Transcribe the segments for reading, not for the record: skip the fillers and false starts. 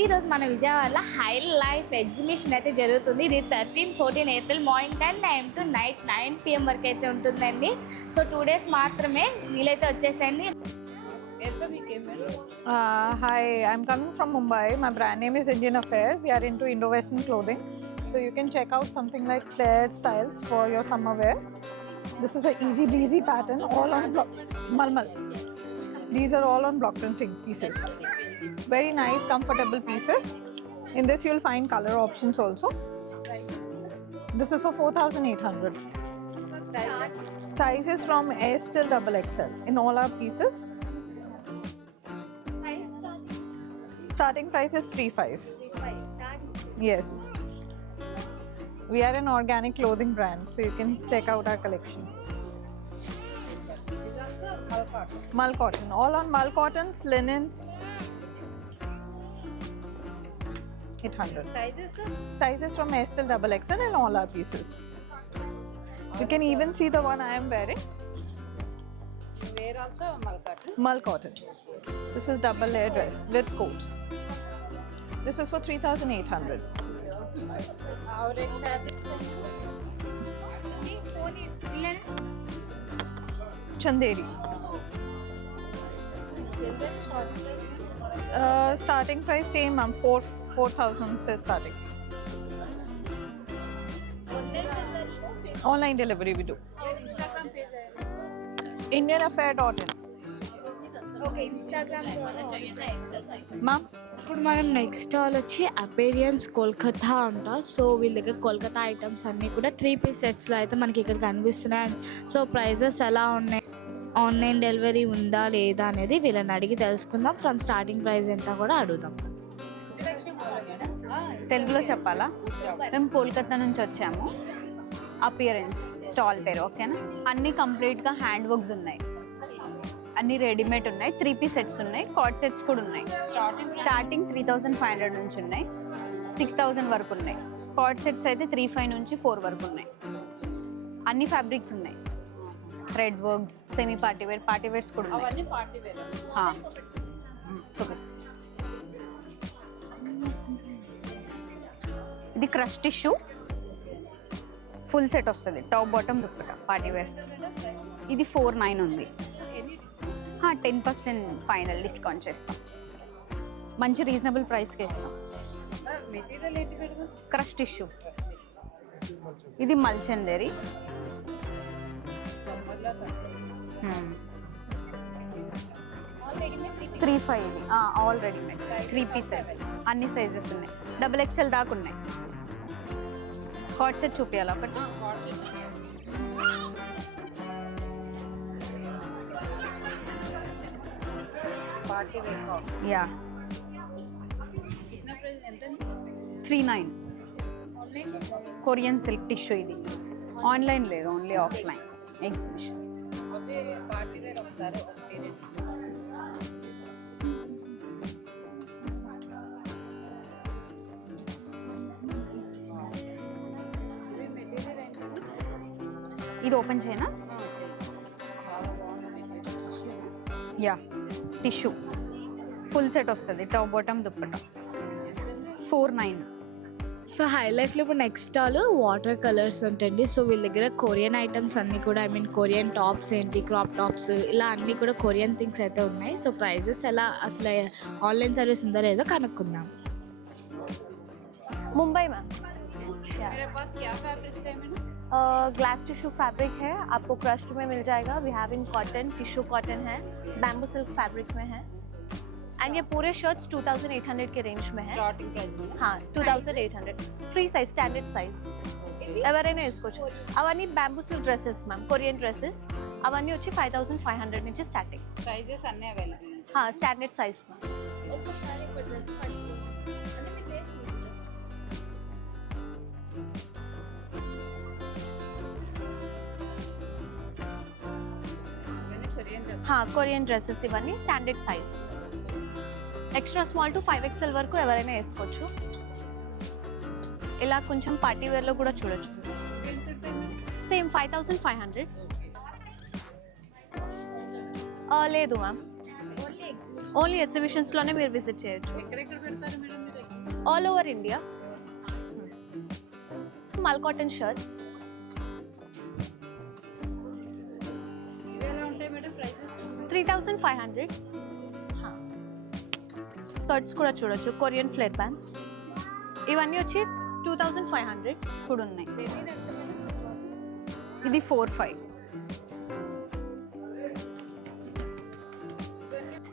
ఈరోజు మన విజయవాడలో హై లైఫ్ ఎగ్జిబిషన్ అయితే జరుగుతుంది. ఇది 13-14 April morning 10 AM to night 9 PM వరకు అయితే ఉంటుందండి. సో 2 days మాత్రమే, వీలైతే వచ్చేసండి. Hi, I'm coming from Mumbai. My brand name is Indian Affair. We are into Indo-Western clothing. So you can check out something like flared styles for your summer wear. This is a easy breezy pattern, all on malmal. These are all on block printing pieces. Very nice, comfortable pieces. In this you'll find color options also. This is for 4,800. Sizes from S till XXL in all our pieces. Starting price is 3,500. Yes. We are an organic clothing brand, so you can check out our collection. Mull cotton. All on mull cottons, linens. 800. Sizes from S till XXL in all our pieces. You can even see the one I am wearing. Wear also mull cotton. Mull cotton. This is double layer dress with coat. This is for 3,800. Our fabric Chanderi. Starting price same, ma'am. 4,000 se starting. Online delivery we do. Instagram page hai. IndianAffair.in. Okay, Instagram Ma'am. ఇప్పుడు మనం next stall వచ్చి అపేరియన్స్ కోల్కతా అంట. So వీళ్ళ దగ్గర Kolkata items అన్నీ కూడా 3-piece సెట్స్లో అయితే మనకి ఇక్కడ కనిపిస్తున్నాయి. సో ప్రైజెస్ ఎలా ఉన్నాయి, ఆన్లైన్ డెలివరీ ఉందా లేదా అనేది వీళ్ళని అడిగి తెలుసుకుందాం. ఫ్రమ్ స్టార్టింగ్ ప్రైస్ ఎంత కూడా అడుగుదాం. తెలుగులో చెప్పాలా? మేము కోల్కతా నుంచి వచ్చాము. అపియరెన్స్ స్టాల్ పేరు, ఓకేనా? అన్నీ కంప్లీట్గా హ్యాండ్ వర్క్స్ ఉన్నాయి, అన్నీ రెడీమేడ్ ఉన్నాయి. 3-piece సెట్స్ ఉన్నాయి, కార్డ్ సెట్స్ కూడా ఉన్నాయి. స్టార్టింగ్ 3,500 నుంచి ఉన్నాయి, 6,000 వరకు ఉన్నాయి. కార్డ్ సెట్స్ అయితే 3,500 నుంచి 4 వరకు ఉన్నాయి. అన్ని ఫ్యాబ్రిక్స్ ఉన్నాయి, thread works, semi party wears కూడా ఉన్నాయి. అవన్నీ పార్టీ వేర్. చూపిస్తాను. ఇది క్రష్ టిష్యూ ఫుల్ సెట్ వస్తుంది, top bottom dupatta party wear. ఇది 4,900 ఉంది. 10% ఫైనల్ డిస్కౌంట్ చేస్తాం, మంచి రీజనబుల్ ప్రైస్కి ఇస్తాం. మెటీరియల్ ఏంటి మేడం? Crush tissue. ఇది మల్చందేరి. సమ్మర్లో చక్కగా 3,500 ఇది ఆల్ రెడీమేడ్ 3-piece సెట్స్. అన్ని సైజెస్ ఉన్నాయి, XXL దాకా ఉన్నాయి. కార్డ్ సెట్ చూపించాలి ఒకటి. పార్టీ వేర్ కావాలి. యా కిतना ప్రైస్ ఎంత? 3,900. Online Korean silk tissue. ఇది ఆన్లైన్ లేదు, ఓన్లీ ఆఫ్లైన్ ఎగ్జిబిషన్స్. అదే పార్టీ వేర్ ఒకసారి ఒకటి మెటీరియల్ ఏంటంటే ఇది ఓపెన్ చేయనా? చాలా బాగుంది material. Yeah tissue full set వస్తుంది, top bottom dupatta. 4,900. So hi లైఫ్లో ఇప్పుడు నెక్స్ట్ స్టాల్ వాటర్ కలర్స్ ఉంటుంది. సో వీళ్ళ దగ్గర కొరియన్ ఐటమ్స్ అన్నీ కూడా, కొరియన్ టాప్స్ ఏంటి, క్రాప్ టాప్స్, ఇలా అన్నీ కూడా కొరియన్ థింగ్స్ అయితే ఉన్నాయి. సో ప్రైజెస్ ఎలా, అసలు ఆన్లైన్ సర్వీస్ ఉందా లేదో కనుక్కుందాం. मुंबई मैम। मेरे पास क्या फैब्रिक्स है मैडम? ग्लास टिश्यू फैब्रिक है, आपको क्रश्ड में मिल जाएगा। We have in cotton, tissue cotton है, बैम्बू सिल्क फैब्रिक में है। एंड ये पूरे शर्ट्स 2,800 के रेंज में है। स्टार्टिंग प्राइस में हाँ 2,800 फ्री साइज, स्टैंडर्ड साइज ఎవరైనా వేసుకోవచ్చు. అవన్నీ bamboo silk dresses ma'am, Korean dresses. అవన్నీ వచ్చి 5,500 నుంచి స్టార్టింగ్. సైజెస్ అన్నీ అవైలబుల్. Standard size ma'am. ఒక్కసారి ఒక డ్రెస్ పట్టుకోండి అంటే మీకు టేస్ట్ ఇవన్నీ కొరియన్ డ్రెస్. కొరియన్ డ్రెస్సెస్ ఇవన్నీ standard size. Extra small to 5XL వరకు ఎవరైనా వేసుకోవచ్చు. ఇలా కొంచెం పార్టీ వేర్లో కూడా చూడొచ్చు. సేమ్ 5,500. లేదు మ్యామ్, ఓన్లీ ఎగ్జిబిషన్స్లోనే మీరు విజిట్ చేయొచ్చు. ఎక్కడెక్కడ పెడతారు మేడం మీరు? All over India. Mal cotton shirts. ఇవి ఎలా ఉంటాయి మేడం ప్రైసెస్? 3,500. స్కర్ట్స్ కూడా చూడొచ్చు, కొరియన్ ఫ్లేర్ ప్యాంట్స్. ఇవన్నీ వచ్చి 2,500. కూడా ఉన్నాయి. ఇది 4-5.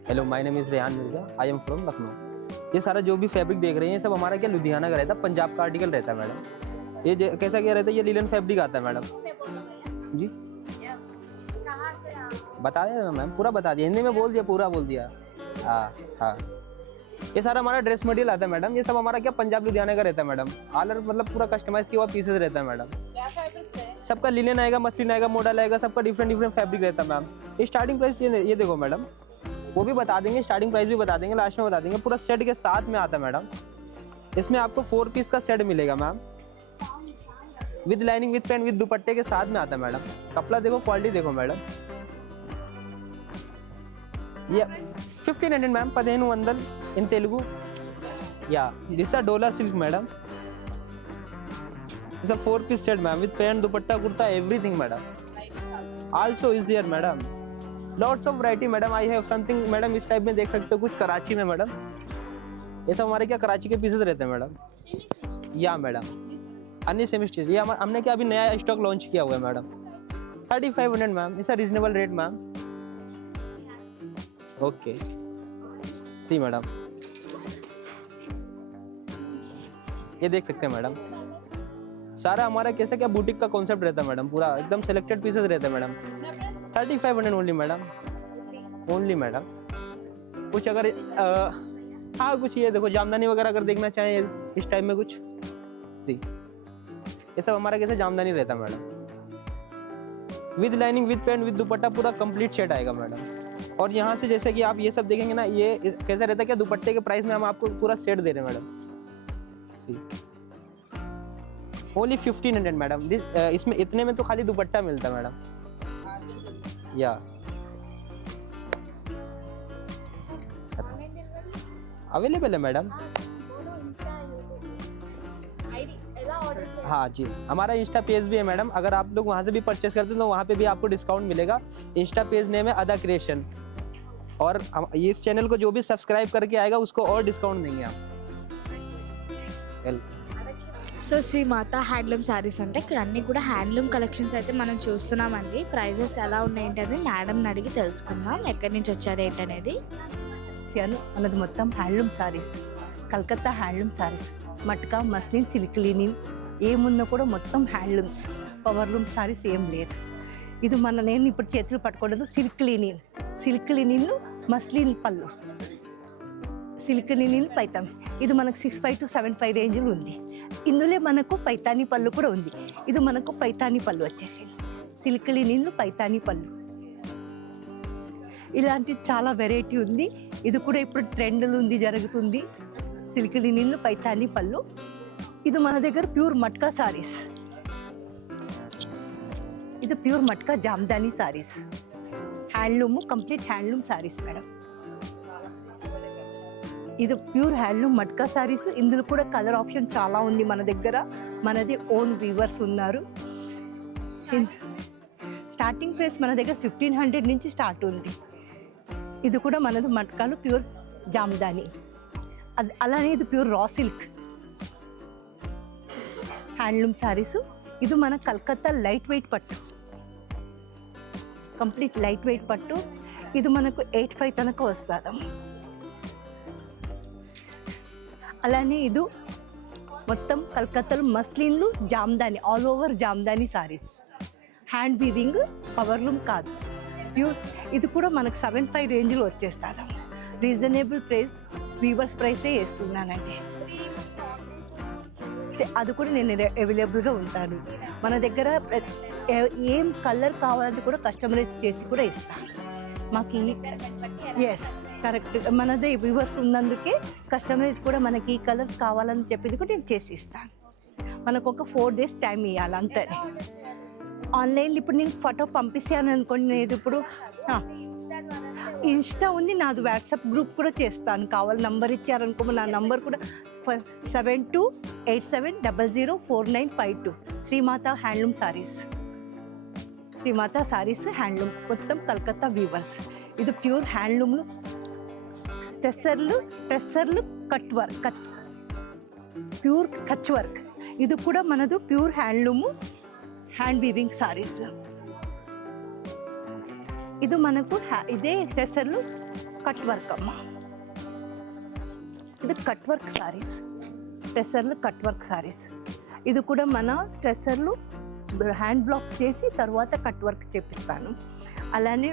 Hello my name is Rehan Mirza, I am from Lucknow. ये सारा जो भी फैब्रिक देख रहे हैं ये सब हमारा क्या लुधियाना का रहता है, पंजाब का आर्टिकल रहता है मैडम। ये कैसा क्या रहता है, ये लिलन फैब्रिक आता है मैडम जी। बता दिया मैम, पूरा बता दिया, हिंदी में बोल दिया, पूरा बोल दिया। हाँ हाँ, ये सारा हमारा ड्रेस मटेरियल आता है मैडम। ये सब हमारा क्या पंजाब लुधियाना का रहता है मैडम। ऑलर मतलब पूरा कस्टमाइज किया हुआ पीसेस रहता है मैडम। क्या फैब्रिक्स है? सबका लिलन आएगा, मसलिन आएगा, मॉडल आएगा, सबका डिफरेंट डिफरेंट फैब्रिक रहता है मैम। ये स्टार्टिंग प्राइस ये देखो मैडम, वो भी बता देंगे, स्टार्टिंग प्राइस भी बता देंगे, लास्ट में बता देंगे। पूरा सेट के साथ में आता है मैडम। इसमें आपको 4 पीस का सेट मिलेगा ma'am, with lining, with pant, with दुपट्टे के साथ में आता है मैडम। कपड़ा देखो, क्वालिटी देखो मैडम। ये 1500 ma'am, 1500 in Telugu. Yeah this are Dola silk madam. This are 4 piece set ma'am, with pant, dupatta, kurta, everything madam. Also is there madam, lots of variety madam. I have something madam, इस type में देख सकते हो, कुछ कराची में madam. ये सब हमारे क्या कराची के पीसेस रहते हैं मैडम। या मैडम अन्य सेमी स्टिच, ये हमने क्या अभी नया स्टॉक लॉन्च किया हुआ है madam. 3500 ma'am, it's a reasonable rate ma'am. Okay see madam, ये देख सकते हैं मैडम। सारा हमारा कैसा क्या बुटीक का कॉन्सेप्ट रहता है मैडम, पूरा एकदम सेलेक्टेड पीसेस रहते हैं madam. 3500 only madam, only madam. कुछ अगर हाँ कुछ ये देखो जामदानी वगैरह अगर देखना चाहें इस टाइप में कुछ सी, ये सब हमारा कैसे जामदानी रहता है madam, with lining, with pant, with दुपट्टा, पूरा कंप्लीट सेट आएगा मैडम। और यहाँ से जैसे कि आप ये सब देखेंगे ना, ये कैसा रहता है क्या, दुपट्टे के प्राइस में हम आपको पूरा सेट दे रहे हैं मैडम। सी ओनली 1500 मैडम। इसमें इतने में तो खाली दुपट्टा मिलता है मैडम। या अवेलेबल है मैडम। हाँ जी, हमारा इंस्टा पेज भी है मैडम। अगर आप लोग वहाँ से भी परचेस करते हैं तो वहाँ पे भी आपको डिस्काउंट मिलेगा। इंस्टा पेज नेम है अदा क्रिएशन, और इस चैनल को जो भी सब्सक्राइब करके आएगा उसको और डिस्काउंट देंगे आप। సో శ్రీ మాతా హ్యాండ్లూమ్ శారీస్ అంటే ఇక్కడ అన్నీ కూడా హ్యాండ్లూమ్ కలెక్షన్స్ అయితే మనం చూస్తున్నామండి. ప్రైజెస్ ఎలా ఉన్నాయంటే మేడంని అడిగి తెలుసుకుందాం ఎక్కడి నుంచి వచ్చారు ఏంటనేది. మనది మొత్తం handloom saris, Calcutta handloom saris, matka, muslin, silk linen ఏముందో కూడా మొత్తం హ్యాండ్లూమ్స్, పవర్లూమ్ సారీస్ ఏం లేదు. ఇది నేను ఇప్పుడు చేతులు పట్టుకోవడం సిల్క్ లినిన్లు, మస్లిన్ పళ్ళు, సిల్క్ లినిన్ పైతాన్. ఇది మనకు 65 to 75 రేంజ్లో ఉంది. ఇందులో మనకు పైతానీ పళ్ళు కూడా ఉంది. ఇది మనకు పైతానీ పళ్ళు వచ్చేసింది, సిల్క్ లినిన్లు, పైతానీ పళ్ళు. ఇలాంటి చాలా వెరైటీ ఉంది. ఇది కూడా ఇప్పుడు ట్రెండ్లు ఉంది, జరుగుతుంది. సిల్క్ లినిన్లు, పైతానీ పళ్ళు. ఇది మన దగ్గర ప్యూర్ మట్కా సారీస్, ఇది pure matka jamdani saris, handloom, complete handloom saris madam. ఇది ప్యూర్ హ్యాండ్లూమ్ మట్కా సారీస్. ఇందులో కూడా కలర్ ఆప్షన్ చాలా ఉంది మన దగ్గర. మనది ఓన్ వీవర్స్ ఉన్నారు. స్టార్టింగ్ ప్రైస్ మన దగ్గర 1500 నుంచి స్టార్ట్ ఉంది. ఇది కూడా మనది మట్కాలు ప్యూర్ జామ్దానీ. అలానే ఇది pure raw silk handloom saris. ఇది మన కలకత్తా లైట్ వెయిట్ పట్టు, కంప్లీట్ లైట్ వెయిట్ పట్టు. ఇది మనకు 85 తనక వస్తుంది. అలానే ఇది మొత్తం కలకత్తాలో మస్లిన్లు, jamdani, all over jamdani saris, hand weaving, powerloom కాదు, ప్యూర్. ఇది కూడా మనకు 75 రేంజ్లో వచ్చేస్తుంది. రీజనబుల్ ప్రైస్, వీవర్స్ ప్రైసే వేస్తున్నానండి. అది కూడా నేను అవైలబుల్గా ఉంటాను. మన దగ్గర ఏం కలర్ కావాలని కూడా కస్టమైజ్ చేసి కూడా ఇస్తాను. మాకు ఎస్ కరెక్ట్, మనదే వ్యూవర్స్ ఉన్నందుకే కస్టమైజ్ కూడా మనకి ఈ కలర్స్ కావాలని చెప్పేది కూడా నేను చేసి ఇస్తాను. మనకు ఒక 4 days టైం ఇవ్వాలి అంతే. ఆన్లైన్లో ఇప్పుడు నేను ఫోటో పంపిస్తాను అనుకోండి, నేను ఇప్పుడు ఇన్స్టా ఉంది, నాది వాట్సాప్ గ్రూప్ కూడా చేస్తాను. కావాలి నంబర్ ఇచ్చారనుకో, నా నంబర్ కూడా 7287004952 Srimata handloom saris. Srimata saris handloom మొత్తం కలకత్తా వీవర్స్. ఇది ప్యూర్ హ్యాండ్లూమ్ ట్రెస్సర్లు cut work pure Kutch work. ఇది కూడా మనది pure handloom hand weaving saris. ఇది మనకు ఇదే ట్రెస్సర్లు కట్ వర్క్ అమ్మ. ఇది కట్ వర్క్ సారీస్, ట్రెస్సర్లు కట్ వర్క్ సారీస్. ఇది కూడా మన ట్రెస్సర్లు హ్యాండ్ బ్లాక్ చేసి తర్వాత కట్ వర్క్ చేపిస్తాను. అలానే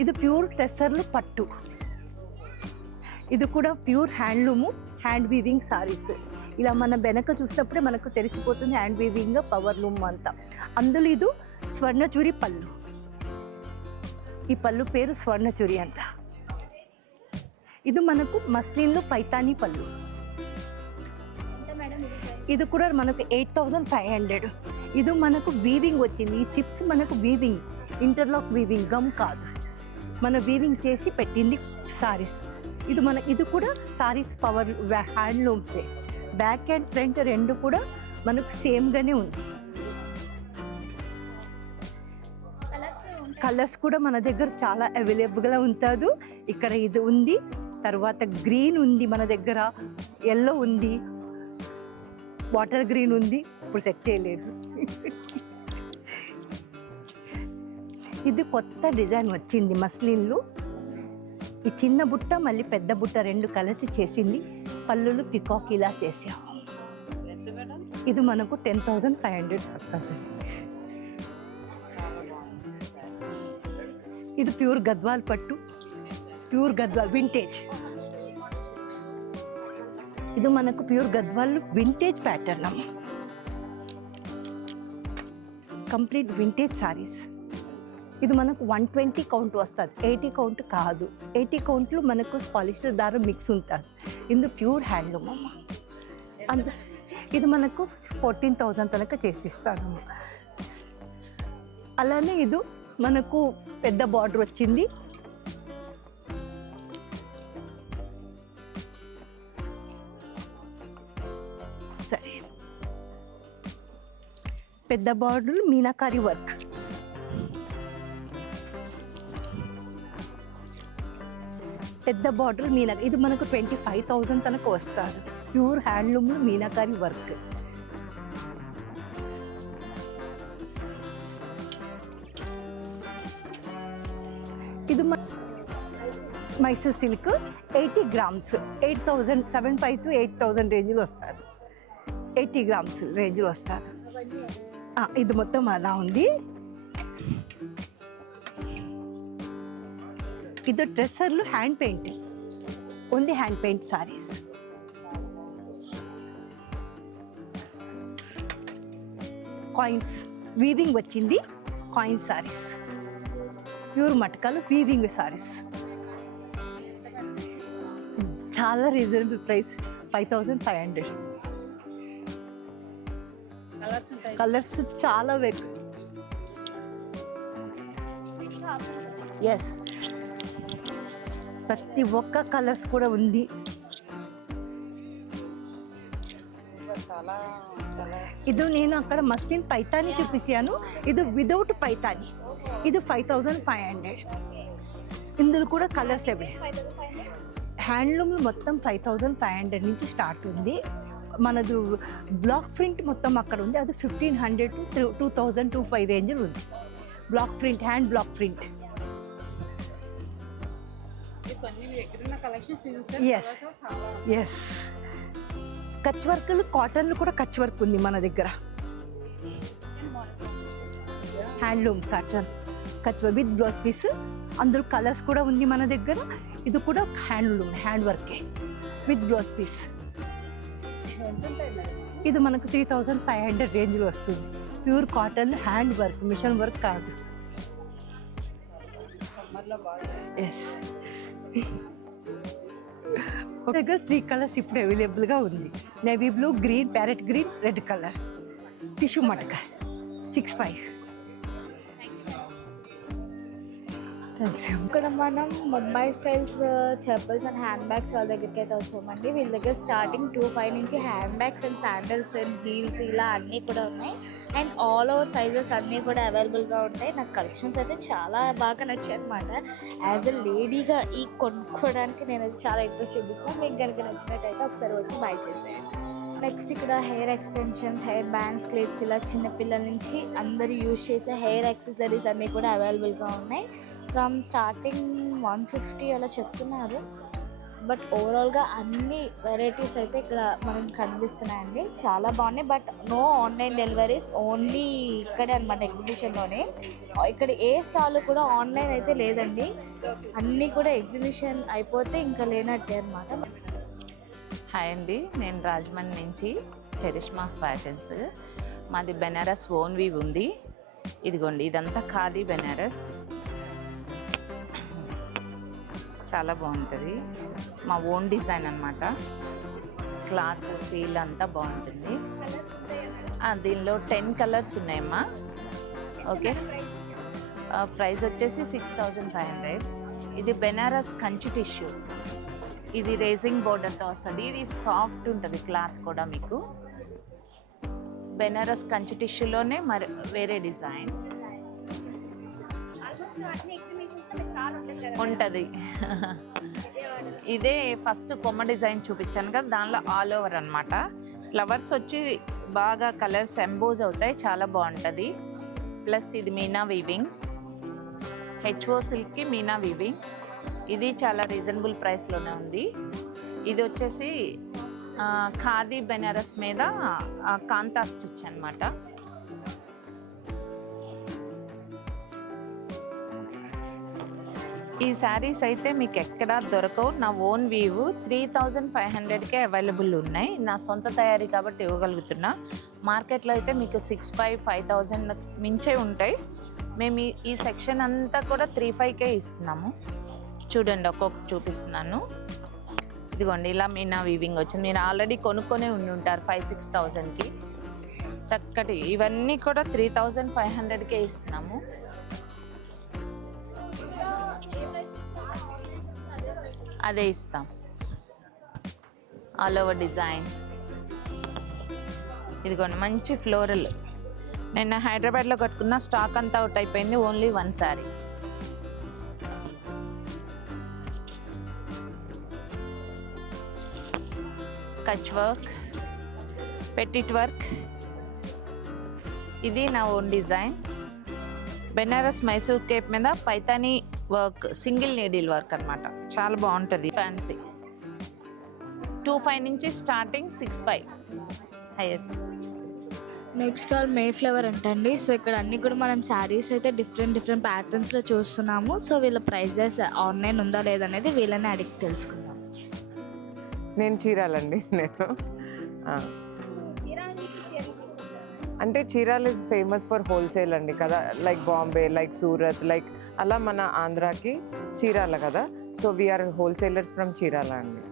ఇది ప్యూర్ ట్రెస్సర్లు పట్టు. ఇది కూడా pure handloom hand weaving saris. ఇలా మన వెనక చూసినప్పుడే మనకు తెలిసిపోతుంది హ్యాండ్ వీవింగ్ పవర్ లూమ్ అంతా. అందులో ఇది స్వర్ణచూరి పళ్ళు. ఈ పళ్ళు పేరు స్వర్ణచూరి అంట. ఇది మనకు మస్లిన్లో పైతానీ పళ్ళు. ఇది కూడా మనకు 8500. ఇది మనకు వీవింగ్ వచ్చింది. ఈ చిప్స్ మనకు వీవింగ్, ఇంటర్లాక్ వీవింగ్, గమ్ కాదు, మన వీవింగ్ చేసి పెట్టింది సారీస్. ఇది కూడా సారీస్ పవర్ హ్యాండ్లూమ్సే. బ్యాక్ అండ్ ఫ్రంట్ రెండు కూడా మనకు సేమ్గానే ఉంది. కలర్స్ కూడా మన దగ్గర చాలా అవైలబుల్గా ఉంటుంది. ఇక్కడ ఇది ఉంది, తర్వాత గ్రీన్ ఉంది మన దగ్గర, ఎల్లో ఉంది, వాటర్ గ్రీన్ ఉంది, ఇప్పుడు సెట్ చేయలేదు. ఇది కొత్త డిజైన్ వచ్చింది మస్లిన్లు. ఈ చిన్న బుట్ట మళ్ళీ పెద్ద బుట్ట రెండు కలిసి చేసింది. పళ్ళులు పికాక్ ఇలా చేసాము. ఇది మనకు 10,500 పడుతుంది. ఇది ప్యూర్ గద్వాల్ పట్టు, ప్యూర్ గద్వాల్ వింటేజ్. ఇది మనకు pure Gadwal vintage pattern, complete vintage saris. ఇది మనకు 120 కౌంట్ వస్తుంది, 80 కౌంట్ కాదు. 80 కౌంట్లు మనకు పాలిస్టర్ దారం మిక్స్ ఉంటుంది. ఇది ప్యూర్ హ్యాండ్లూమ్ అమ్మ. ఇది మనకు 14,000 తనక చేసిస్తాను. అలానే ఇది మనకు పెద్ద బార్డర్ వచ్చింది. సరే, పెద్ద బార్డర్ మీనాకారి వర్క్. పెద్ద బార్డర్ ఇది మనకు 25,000 తనకు వస్తుంది. Pure handloom meenakari work. ఇది మైసూర్ సిల్క్ 80 గ్రామ్స్ 7,500 to 8,000 రేంజ్లో వస్తుంది. 80 గ్రామ్స్ రేంజ్లో వస్తుంది. ఇది మొత్తం అలా ఉంది. ఇది డ్రెస్సర్లు hand paint, only hand paint saris. Coins weaving వచ్చింది. కాయిన్ సారీస్, ప్యూర్ మటకాలు వీవింగ్ సారీస్. చాలా రీజనబుల్ ప్రైస్, 5,500. కలర్స్ చాలా వెయిట్. ఎస్, ప్రతి ఒక్క కలర్స్ కూడా ఉంది. ఇది నేను అక్కడ మస్లిన్ పైతాని చూపించాను. ఇది వితౌట్ పైతాని. ఇది 5,500. ఇందులో కూడా కలర్స్ అవి. హ్యాండ్లూమ్ మొత్తం 5,500 నుంచి స్టార్ట్ ఉంది. మనది బ్లాక్ ప్రింట్ మొత్తం అక్కడ ఉంది. అది 1,500 to 2,025 రేంజ్లో ఉంది. Block print, hand block print. Yes yes, Kutch వర్క్లు, కాటన్లు కూడా కచ్ వర్క్ ఉంది మన దగ్గర. Handloom cotton Kutch work with blouse piece. అందులో కలర్స్ కూడా ఉంది మన దగ్గర. ఇది కూడా హ్యాండ్లూమ్ హ్యాండ్ వర్కే విత్ బ్లౌజ్ పీస్. ఇది మనకు 3,500 రేంజ్లో వస్తుంది. Pure cotton hand work, machine work కాదు. ఎస్, దగ్గర 3 కలర్స్ ఇప్పుడు అవైలబుల్గా ఉంది. Navy blue, green, parrot green, red colour. Tissue matka 6,500. Thanks. ఇక్కడ మనం Mumbai styles chappals and hand bags వాళ్ళ దగ్గరికి అయితే వచ్చామండి. వీళ్ళ దగ్గర స్టార్టింగ్ 2,500 నుంచి hand bags and sandals and heels ఇలా అన్నీ కూడా ఉన్నాయి. అండ్ ఆల్ ఓవర్ సైజెస్ అన్నీ కూడా అవైలబుల్గా ఉంటాయి. నాకు కలెక్షన్స్ అయితే చాలా బాగా నచ్చాయి అనమాట. యాజ్ ఎ లేడీగా ఈ కొనుక్కోవడానికి నేనైతే చాలా ఇంట్రెస్ట్ చూపిస్తాను. మీకు కనుక నచ్చినట్టయితే ఒకసారి వచ్చి బై చేసేయండి. నెక్స్ట్ ఇక్కడ hair extensions, hair bands, clips ఇలా చిన్నపిల్లల నుంచి అందరూ యూజ్ చేసే హెయిర్ యాక్సెసరీస్ అన్నీ కూడా అవైలబుల్గా ఉన్నాయి. ఫ్రమ్ స్టార్టింగ్ 150 అలా చెప్తున్నారు. బట్ ఓవరాల్గా అన్ని వెరైటీస్ అయితే ఇక్కడ మనకు కనిపిస్తున్నాయండి. చాలా బాగున్నాయి. But no online deliveries, only ఇక్కడే అనమాట ఎగ్జిబిషన్లోనే. ఇక్కడ ఏ స్టాల్ కూడా ఆన్లైన్ అయితే లేదండి. అన్నీ కూడా ఎగ్జిబిషన్ అయిపోతే ఇంకా లేనట్టే అనమాట. హాయ్ అండి, నేను రాజమండ్రి నుంచి చరిష్మాస్ ఫ్యాషన్స్. మాది బెనారస్ ఓన్ వీవ్ ఉంది. ఇదిగోండి, ఇదంతా ఖాదీ బెనారస్, చాలా బాగుంటుంది. మా ఓన్ డిజైన్ అన్నమాట. క్లాత్ ఫీల్ అంతా బాగుంటుంది. దీనిలో 10 కలర్స్ ఉన్నాయమ్మా. ఓకే, ప్రైస్ వచ్చేసి 6,500. ఇది బెనారస్ కంచి టిష్యూ. ఇది రేసింగ్ బోర్డర్తో వస్తుంది. ఇది సాఫ్ట్ ఉంటుంది క్లాత్ కూడా. మీకు బెనారస్ కంచి టిష్యూలోనే మరి వేరే డిజైన్ ఉంటుంది. ఇదే ఫస్ట్ కొమ్మ డిజైన్ చూపించాను కదా, దానిలో ఆల్ ఓవర్ అనమాట. ఫ్లవర్స్ వచ్చి బాగా కలర్స్ ఎంబోజ్ అవుతాయి, చాలా బాగుంటుంది. ప్లస్ ఇది మీనా వీవింగ్, హెచ్ఓ సిల్క్కి మీనా వీవింగ్. ఇది చాలా రీజనబుల్ ప్రైస్లోనే ఉంది. ఇది వచ్చేసి ఖాదీ బెనారస్ మీద కాంతా స్టిచ్ అనమాట. ఈ శారీస్ అయితే మీకు ఎక్కడా దొరకవు. నా ఓన్ వీవ్ 3,500కే అవైలబుల్ ఉన్నాయి. నా సొంత తయారీ కాబట్టి ఇవ్వగలుగుతున్నా. మార్కెట్లో అయితే మీకు 6,500, 5,000 మించే ఉంటాయి. మేము ఈ సెక్షన్ అంతా కూడా 3,500కే ఇస్తున్నాము. చూడండి, ఒక్కొక్క చూపిస్తున్నాను. ఇదిగోండి, ఇలా మీనా వీవింగ్ వచ్చింది. మీరు ఆల్రెడీ కొనుక్కొనే ఉండి ఉంటారు 5,000-6,000కి. చక్కటి ఇవన్నీ కూడా 3,500కే ఇస్తున్నాము. అదే ఇస్తాం. All over design. ఇదిగోండి, మంచి ఫ్లోరల్. నేను హైదరాబాద్లో కట్టుకున్న స్టాక్ అంతా అవుట్ అయిపోయింది. ఓన్లీ 1 శారీ. కచ్ వర్క్, పెటిట్ వర్క్. ఇది నా own design. Banaras Mysore crepe మీద Paithani work, single needle work అనమాట. చాలా బాగుంటుంది, ఫ్యాన్సీ. 2,500 నుంచి starting 6,500 highest. Next all may flavour అంటండి. సో ఇక్కడ అన్నీ కూడా మనం శారీస్ అయితే డిఫరెంట్ ప్యాటర్న్స్లో చూస్తున్నాము. సో వీళ్ళ ప్రైజెస్ ఆన్లైన్ ఉందా లేదనేది వీళ్ళని అడిగి తెలుసుకుందాం. నేను చీరాలండి. అంటే Chirala is famous for wholesale అండి కదా, like Bombay, like Surat, like అలా మన ఆంధ్రాకి చీరాల కదా. So we are wholesalers from Chirala అండి.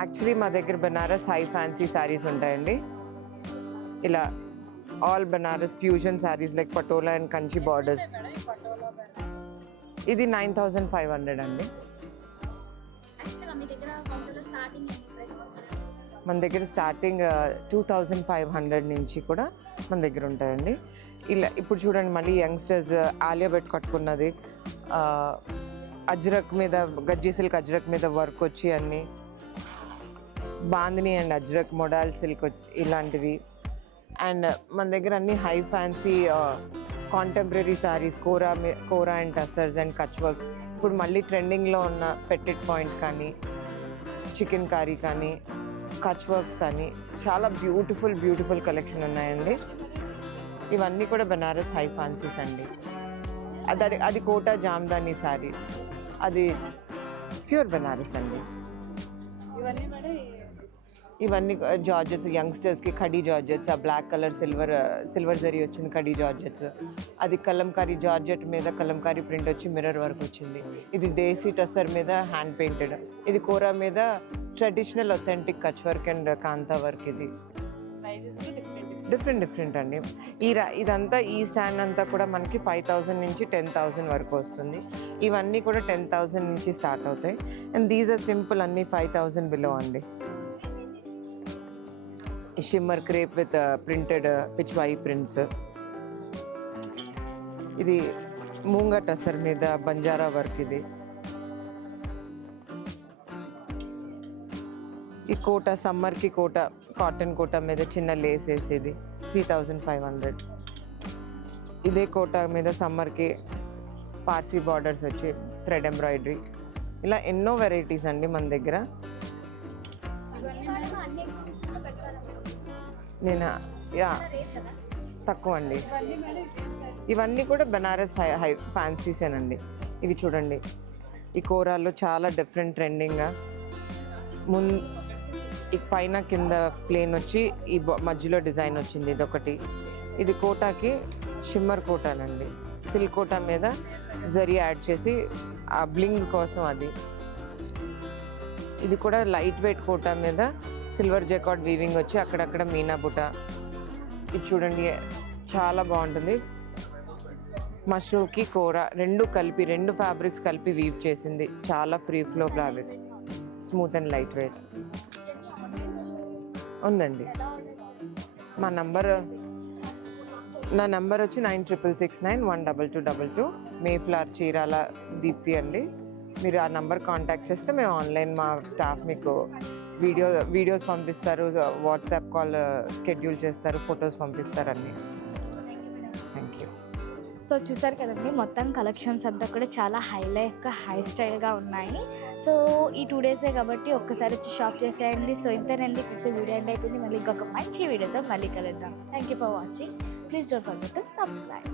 యాక్చువల్లీ మా దగ్గర బెనారస్ హై ఫ్యాన్సీ శారీస్ ఉంటాయండి. ఇలా all Banaras fusion saris like Patola and Kanchi borders. ఇది 9,500 అండి. మన దగ్గర స్టార్టింగ్ 2,500 నుంచి కూడా మన దగ్గర ఉంటాయండి. ఇలా ఇప్పుడు చూడండి, మళ్ళీ యంగ్స్టర్స్ ఆలియా భట్ కట్టుకున్నది, అజ్రక్ మీద, గజ్జీ సిల్క్ అజ్రక్ మీద వర్క్ వచ్చి అన్ని bandhani and Ajrak modal silk ఇలాంటివి. అండ్ మన దగ్గర అన్ని high fancy contemporary saris, Kora and tussars and Kutch works. ఇప్పుడు మళ్ళీ ట్రెండింగ్లో ఉన్న పెటిట్ పాయింట్ కానీ, చికెన్ కారీ కానీ, కచ్ వర్క్స్ కానీ చాలా బ్యూటిఫుల్ కలెక్షన్ ఉన్నాయండి. ఇవన్నీ కూడా బెనారస్ హై ఫ్యాన్సీస్ అండి. అది కోటా జామ్దాని శారీ, అది ప్యూర్ బెనారస్ అండి. ఇవన్నీ జార్జెట్స్, యంగ్స్టర్స్కి ఖడీ జార్జెట్స్, ఆ బ్లాక్ కలర్ సిల్వర్ జరీ వచ్చింది ఖడీ జార్జెట్స్. అది కలంకారీ జార్జెట్ మీద కలంకారీ ప్రింట్ వచ్చి మిర్రర్ వర్క్ వచ్చింది. ఇది దేశీ టస్సర్ మీద హ్యాండ్ పెయింటెడ్. ఇది కోరా మీద traditional authentic Kutch work and Kantha work. ఇది డిఫరెంట్ అండి. ఇదంతా ఈ స్టాండ్ అంతా కూడా మనకి 5,000 నుంచి 10,000 వరకు వస్తుంది. ఇవన్నీ కూడా 10,000 నుంచి స్టార్ట్ అవుతాయి. అండ్ దీస్ ఆర్ సింపుల్, అన్నీ 5,000 బిలో అండి. Shimmer crepe with printed Pichwai prints. ఇది మూంగా టసర్ మీద బంజారా వర్క్. ఇది ఈ కోట, సమ్మర్కి కోట, కాటన్ కోట మీద చిన్న లేస్ వేసేది 3,500. ఇదే కోట మీద సమ్మర్కి పార్సీ బార్డర్స్ వచ్చి థ్రెడ్ ఎంబ్రాయిడరీ. ఇలా ఎన్నో వెరైటీస్ అండి మన దగ్గర. నేను తక్కువ అండి. ఇవన్నీ కూడా బనారస్ హై ఫ్యాన్సీసేనండి. ఇవి చూడండి, ఈ కోరాల్లో చాలా డిఫరెంట్ ట్రెండింగ్గా ఈ పైన కింద ప్లేన్ వచ్చి ఈ మధ్యలో డిజైన్ వచ్చింది. ఇదొకటి. ఇది కోటాకి షిమ్మర్ కోటానండి. సిల్క్ కోటా మీద జరీ యాడ్ చేసి ఆ బ్లింగ్ కోసం అది. ఇది కూడా లైట్ వెయిట్ కోటా మీద సిల్వర్ జెకార్డ్ వీవింగ్ వచ్చి అక్కడక్కడ మీనా బుట్ట. ఇది చూడండి, చాలా బాగుంటుంది. మష్రూకి కోర రెండు కలిపి, రెండు ఫ్యాబ్రిక్స్ కలిపి వీవ్ చేసింది. చాలా free flow fabric, smooth and light weight ఉందండి. నా నంబర్ వచ్చి 9669 12222. మేఫ్లవర్ చీరాల దీప్తి అండి. మీరు ఆ నంబర్ కాంటాక్ట్ చేస్తే మేము ఆన్లైన్ మా స్టాఫ్ మీకు వీడియోస్ పంపిస్తారు, వాట్సాప్ కాల్ షెడ్యూల్ చేస్తారు, ఫొటోస్ పంపిస్తారు అన్నీ. Thank you. సో చూసారు కదండి, మొత్తం కలెక్షన్స్ అంతా కూడా చాలా హై స్టైల్గా ఉన్నాయి. సో ఈ 2 డేసే కాబట్టి ఒక్కసారి వచ్చి షాప్ చేసేయండి. సో ఇంతేనండి, ఇక్కడితో వీడియో ఎండ్ అయిపోయింది. మళ్ళీ ఇంకొక మంచి వీడియోతో మళ్ళీ కలుద్దాం. Thank you for watching. Please don't forget to subscribe.